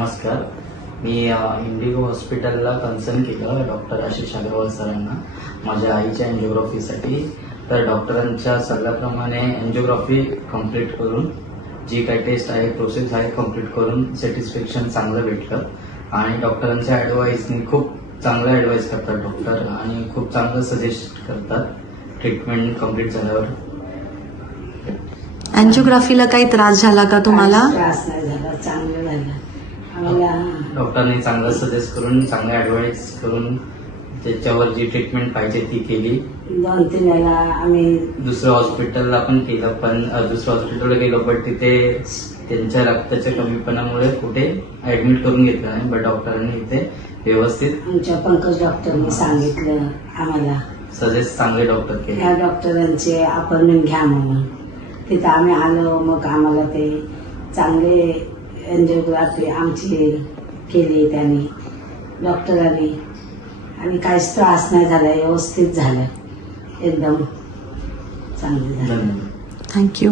नमस्कार. मी इंडिगो हॉस्पिटलला कन्सर्न केलं डॉक्टर आशिष अग्रवाल सरांना माझ्या आईच्या एन्जिओग्राफीसाठी. तर डॉक्टरांच्या सल्ल्याप्रमाणे एन्जिओग्राफी कंप्लीट करून जी काही टेस्ट आहे प्रोसेस आहे कंप्लीट करून सॅटिस्फॅक्शन चांगलं भेटलं. आणि डॉक्टरांच्या ॲडवाईसनी खूप चांगलं ॲडवाईस करतात डॉक्टर आणि खूप चांगलं सजेस्ट करतात ट्रीटमेंट कंप्लीट झाल्यावर. एन्जिओग्राफीला काही त्रास झाला का तुम्हाला? त्रास नाही झाला, चांगलं झालं आम्हाला. डॉक्टरने चांगलं सजेस्ट करून चांगलं ॲडवाईस करून त्याच्यावर जी ट्रीटमेंट पाहिजे ती केली. 2-3 वेळा आम्ही दुसऱ्या हॉस्पिटलला पण केलं, पण दुसऱ्या हॉस्पिटलला गेलो बट तिथे त्यांच्या रक्ताच्या कमीपणामुळे कुठे ऍडमिट करून घेतलं नाही. बट डॉक्टरांनी इथे व्यवस्थित आमच्या पंकज डॉक्टरनी सांगितलं आम्हाला सजेस्ट चांगले डॉक्टर केले. या डॉक्टरांचे अपॉइंटमेंट घ्या म्हणून. तिथं आम्ही आलो, मग आम्हाला ते चांगले एन्जिओग्राफी आमची केली त्यांनी डॉक्टरांनी आणि काहीच त्रास नाही झाला, व्यवस्थित झालं, एकदम चांगलं झालं. धन्यवाद. थँक्यू.